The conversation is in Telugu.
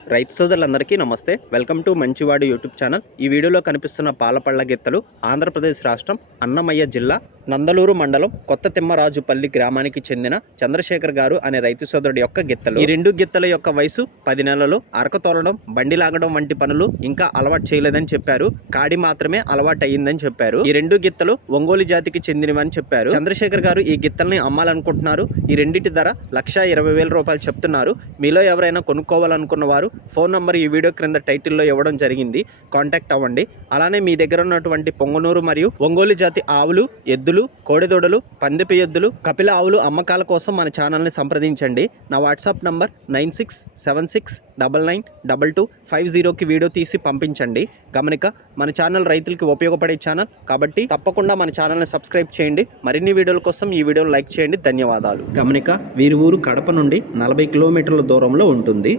రైతు సోదరులందరికీ నమస్తే. Welcome to Manchivadu YouTube channel. ఈ వీడియోలో కనిపిస్తున్న పాలపళ్ళ గిత్తలు ఆంధ్రప్రదేశ్ రాష్ట్రం అన్నమయ్య జిల్లా నందలూరు మండలం కొత్త తిమ్మరాజుపల్లి గ్రామానికి చెందిన చంద్రశేఖర్ గారు అనే రైతు సోదరుడి యొక్క గిత్తలు. ఈ రెండు గిత్తల యొక్క వయసు పది నెలలు. అరక తోలడం బండి లాగడం వంటి పనులు ఇంకా అలవాటు చేయలేదని చెప్పారు. కాడి మాత్రమే అలవాటు అయ్యిందని చెప్పారు. ఈ రెండు గిత్తలు ఒంగోలు జాతికి చెందినవని చెప్పారు. చంద్రశేఖర్ గారు ఈ గిత్తల్ని అమ్మాలనుకుంటున్నారు. ఈ రెండింటి ధర లక్ష ఇరవై వేల రూపాయలు చెప్తున్నారు. మీలో ఎవరైనా కొనుక్కోవాలనుకున్న వారు ఫోన్ నంబర్ ఈ వీడియో క్రింద టైటిల్లో ఇవ్వడం జరిగింది. కాంటాక్ట్ అవ్వండి. అలానే మీ దగ్గర ఉన్నటువంటి పొంగనూరు మరియు ఒంగోలు జాతి ఆవులు ఎద్దులు ఎద్దులు కోడెదూడలు పందిపి ఎద్దులు కపిల ఆవులు అమ్మకాల కోసం మన ఛానల్ని సంప్రదించండి. నా WhatsApp number nine six seven six double nine double two five జీరోకి వీడియో తీసి పంపించండి. గమనిక మన ఛానల్ రైతులకి ఉపయోగపడే ఛానల్ కాబట్టి తప్పకుండా మన ఛానల్ని సబ్స్క్రైబ్ చేయండి. మరిన్ని వీడియోల కోసం ఈ వీడియోని లైక్ చేయండి. ధన్యవాదాలు. గమనిక వీరి ఊరు కడప నుండి నలభై కిలోమీటర్ల దూరంలో ఉంటుంది.